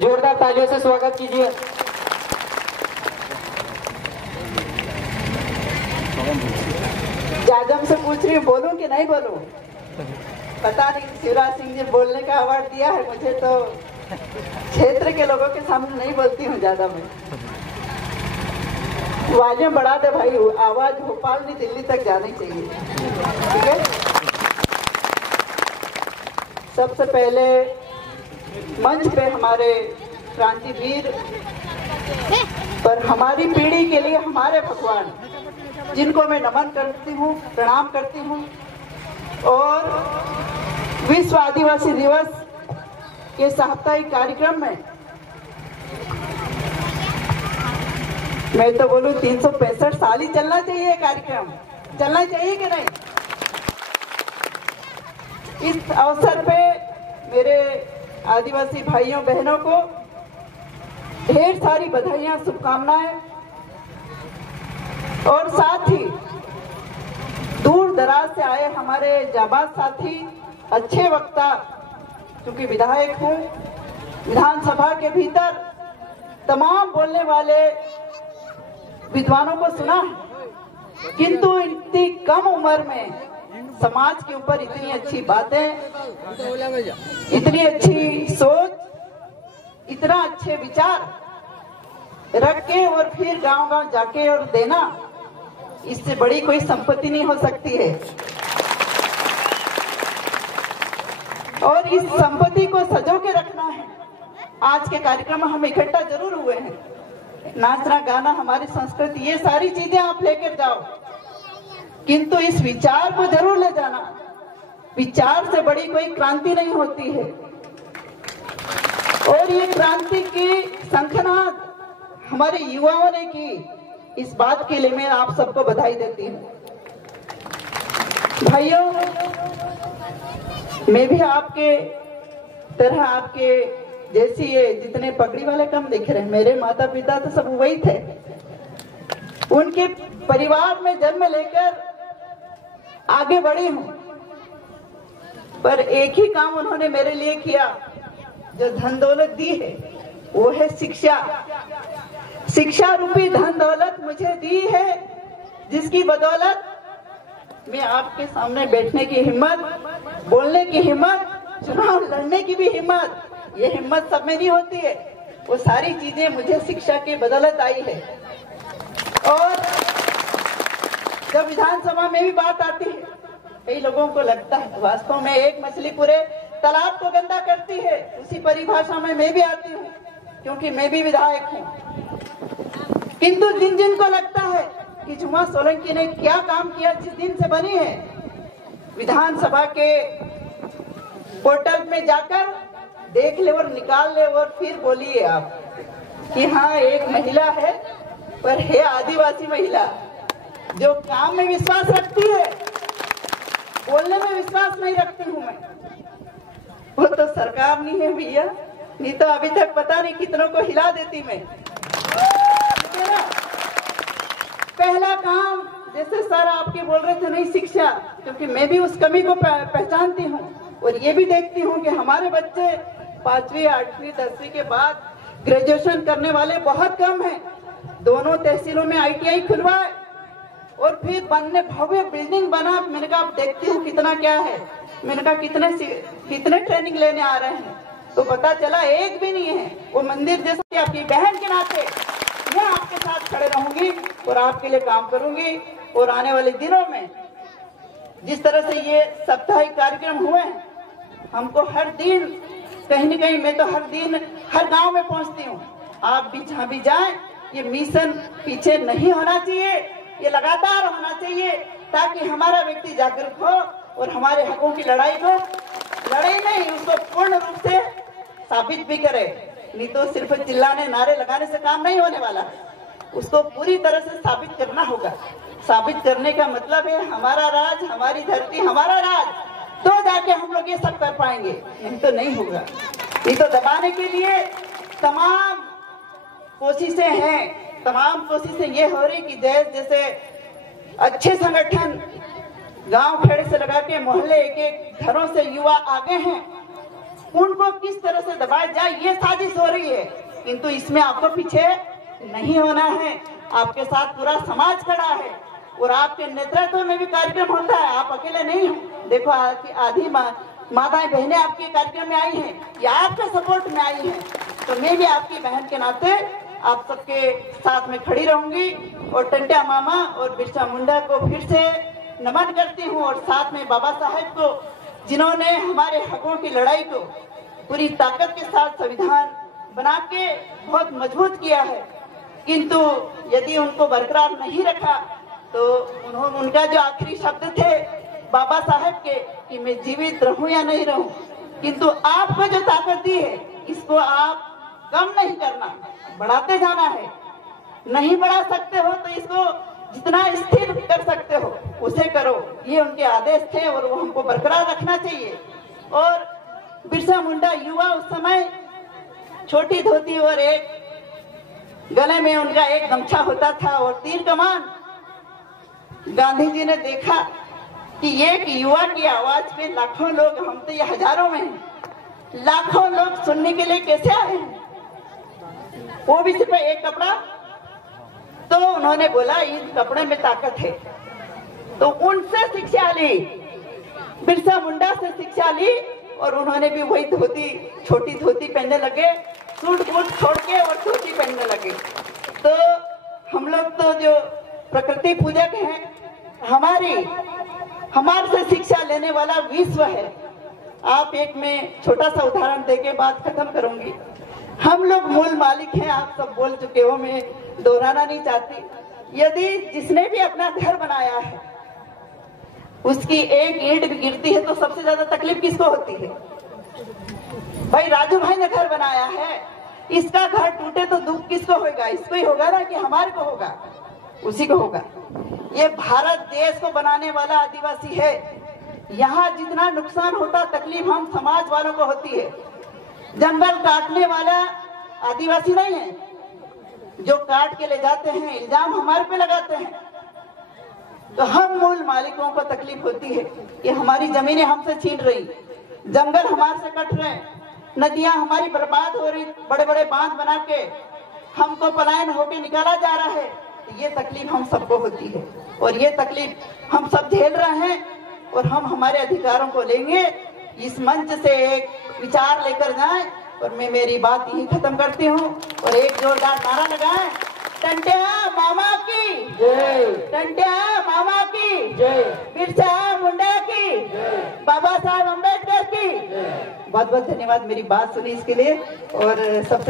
जोरदार तालियों से स्वागत कीजिए। जाजम से पूछ रही हूँ बोलूं कि नहीं बोलूं, पता नहीं। शिवराज सिंह जी बोलने का अवार्ड दिया है मुझे, तो क्षेत्र के लोगों के सामने नहीं बोलती हूँ ज्यादा मैं। वॉल्यूम बढ़ा दे भाई, आवाज भोपाल नहीं दिल्ली तक जानी चाहिए, ठीक है। सबसे पहले मंच पे हमारे क्रांतिवीर पर हमारी पीढ़ी के लिए हमारे भगवान, जिनको मैं नमन करती हूँ, प्रणाम करती हूँ। और विश्व आदिवासी दिवस के साप्ताहिक कार्यक्रम में मैं तो बोलूं 365 साल ही चलना चाहिए कार्यक्रम, चलना चाहिए कि नहीं। इस अवसर पे मेरे आदिवासी भाइयों बहनों को ढेर सारी बधाइयां, शुभकामनाएं। और साथ ही दूर दराज से आए हमारे जाबाज साथी, अच्छे वक्ता, क्योंकि विधायक हूँ, विधानसभा के भीतर तमाम बोलने वाले विद्वानों को सुना है, किंतु इतनी कम उम्र में समाज के ऊपर इतनी अच्छी बातें, इतनी अच्छी सोच, इतना अच्छे विचार रख के और फिर गांव-गांव जाके और देना, इससे बड़ी कोई संपत्ति नहीं हो सकती है। और इस संपत्ति को सजो के रखना है। आज के कार्यक्रम में हम इकट्ठा जरूर हुए हैं, नाचना गाना हमारी संस्कृति, ये सारी चीजें आप लेकर जाओ, किंतु इस विचार को जरूर ले जाना। विचार से बड़ी कोई क्रांति नहीं होती है। और ये क्रांति की शंखनाद हमारे युवाओं ने की, इस बात के लिए मैं आप सबको बधाई देती हूँ। भाइयों, मैं भी आपके तरह, आपके जैसी, ये जितने पगड़ी वाले कम दिख रहे हैं, मेरे माता पिता तो सब वही थे। उनके परिवार में जन्म लेकर आगे बढ़ी हूँ, पर एक ही काम उन्होंने मेरे लिए किया, जो धन दौलत दी है वो है शिक्षा। शिक्षा रूपी धन दौलत मुझे दी है, जिसकी बदौलत मैं आपके सामने बैठने की हिम्मत, बोलने की हिम्मत, चुनाव लड़ने की भी हिम्मत, ये हिम्मत सब में नहीं होती है। वो सारी चीजें मुझे शिक्षा की बदौलत आई है। और जब विधानसभा में भी बात आती है, कई लोगों को लगता है वास्तव में एक मछली पूरे तालाब को गंदा करती है, उसी परिभाषा में मैं भी आती हूँ, क्योंकि मैं भी विधायक हूँ। किंतु जिन जिन को लगता है कि झुमा सोलंकी ने क्या काम किया जिस दिन से बनी है, विधानसभा के पोर्टल में जाकर देख ले और निकाल ले और फिर बोलिए आप कि हाँ एक महिला है, पर है आदिवासी महिला, जो काम में विश्वास रखती है, बोलने में विश्वास नहीं रखती हूँ मैं। वो तो सरकार नहीं है भैया, नहीं तो अभी तक पता नहीं कितनों को हिला देती मैं। पहला काम, जैसे सर आपके बोल रहे थे, नहीं शिक्षा, क्योंकि मैं भी उस कमी को पहचानती हूँ और ये भी देखती हूँ कि हमारे बच्चे 5वीं 8वीं 10वीं के बाद ग्रेजुएशन करने वाले बहुत कम हैं। दोनों तहसीलों में ITI खुलवाए और फिर बनने भव्य बिल्डिंग बना। मैंने कहा आप देखती हूँ कितना क्या है, मैंने कहा कितने ट्रेनिंग लेने आ रहे हैं, तो पता चला एक भी नहीं है। वो मंदिर जैसे आपकी बहन के नाते मैं आपके साथ खड़े रहूंगी और आपके लिए काम करूंगी। और आने वाले दिनों में जिस तरह से ये साप्ताहिक कार्यक्रम हुए हैं, हमको हर दिन कहीं न कहीं, मैं तो हर दिन हर गांव में पहुंचती हूँ, आप भी जहाँ भी जाएं, ये मिशन पीछे नहीं होना चाहिए, ये लगातार होना चाहिए, ताकि हमारा व्यक्ति जागरूक हो और हमारे हकों की लड़ाई को, लड़ाई नहीं, उसको पूर्ण रूप से साबित भी करे। नहीं तो सिर्फ चिल्लाने, नारे लगाने से काम नहीं होने वाला, उसको पूरी तरह से साबित करना होगा। साबित करने का मतलब है हमारा राज, हमारी धरती, हमारा राज, तो जाके हम लोग ये सब कर पाएंगे, नहीं तो नहीं होगा। नहीं तो दबाने के लिए तमाम कोशिशें हैं, तमाम कोशिशें ये हो रही कि जैसे अच्छे संगठन गांव खेड़े से लगा के मोहल्ले एक एक घरों से युवा आगे हैं, उनको किस तरह से दबाया जाए, ये साजिश हो रही है। किंतु इसमें आपको पीछे नहीं होना है। आपके साथ पूरा समाज खड़ा है और आपके नेतृत्व में भी कार्यक्रम होता है, आप अकेले नहीं हो। देखो आधी माताएं बहनें आपके कार्यक्रम में आई हैं या आपके सपोर्ट में आई हैं, तो मैं भी आपकी बहन के नाते आप सबके साथ में खड़ी रहूंगी और टंट्या मामा और बिरसा मुंडा को फिर से नमन करती हूँ और साथ में बाबा साहेब को, जिन्होंने हमारे हकों की लड़ाई को पूरी ताकत के साथ संविधान बना के बहुत मजबूत किया है। किंतु यदि उनको बरकरार नहीं रखा तो उनका जो आखिरी शब्द थे बाबा साहेब के कि मैं जीवित रहूं या नहीं रहूं, किंतु आपको जो ताकत दी है इसको आप कम नहीं करना, बढ़ाते जाना है। नहीं बढ़ा सकते हो तो इसको जितना स्थिर कर सकते हो उसे करो, ये उनके आदेश थे और वो हमको बरकरार रखना चाहिए। और बिरसा मुंडा युवा उस समय छोटी धोती और एक गले में उनका एक गमछा होता था और तीर कमान। गांधी जी ने देखा कि एक युवा की आवाज पे लाखों लोग, हम तो ये हजारों में हैं, लाखों लोग सुनने के लिए कैसे आए हैं, वो भी सिर्फ एक कपड़ा। तो उन्होंने बोला इस कपड़े में ताकत है, तो उनसे शिक्षा ली, बिरसा मुंडा से शिक्षा ली और उन्होंने भी वही धोती, छोटी धोती पहनने लगे, सूट बूट छोड़ के और धोती पहनने लगे। तो हम लोग तो जो प्रकृति पूजक हैं, हमारे से शिक्षा लेने वाला विश्व है। आप एक में छोटा सा उदाहरण देके बात खत्म करूंगी। हम लोग मूल मालिक हैं, आप सब बोल चुके हो, मैं दोहराना नहीं चाहती। यदि जिसने भी अपना घर बनाया है उसकी एक ईंट भी गिरती है तो सबसे ज्यादा तकलीफ किसको होती है? भाई राजू भाई ने घर बनाया है, इसका घर टूटे तो दुख किसको होगा? इसको ही होगा ना कि हमारे को होगा? उसी को होगा। ये भारत देश को बनाने वाला आदिवासी है। यहाँ जितना नुकसान होता तकलीफ हम समाज वालों को होती है। जंगल काटने वाला आदिवासी नहीं है, जो काट के ले जाते हैं इल्जाम हमारे पे लगाते हैं। तो हम मूल मालिकों को तकलीफ होती है कि हमारी जमीनें हमसे छीन रही, जंगल हमारे से कट रहे, नदियां हमारी बर्बाद हो रही, बड़े बड़े बांध बना के हमको पलायन होके निकाला जा रहा है। तो ये तकलीफ हम सबको होती है और ये तकलीफ हम सब झेल रहे हैं और हम हमारे अधिकारों को लेंगे। इस मंच से एक विचार लेकर जाएं और मैं मेरी बात यही खत्म करती हूँ और एक जोरदार नारा लगाएं, टंट्या मामा की जय, टंट्या मामा की जय, बिरसा मुंडा की जय, बाबा साहब अम्बेडकर की। बहुत बहुत धन्यवाद मेरी बात सुनी इसके लिए। और सबसे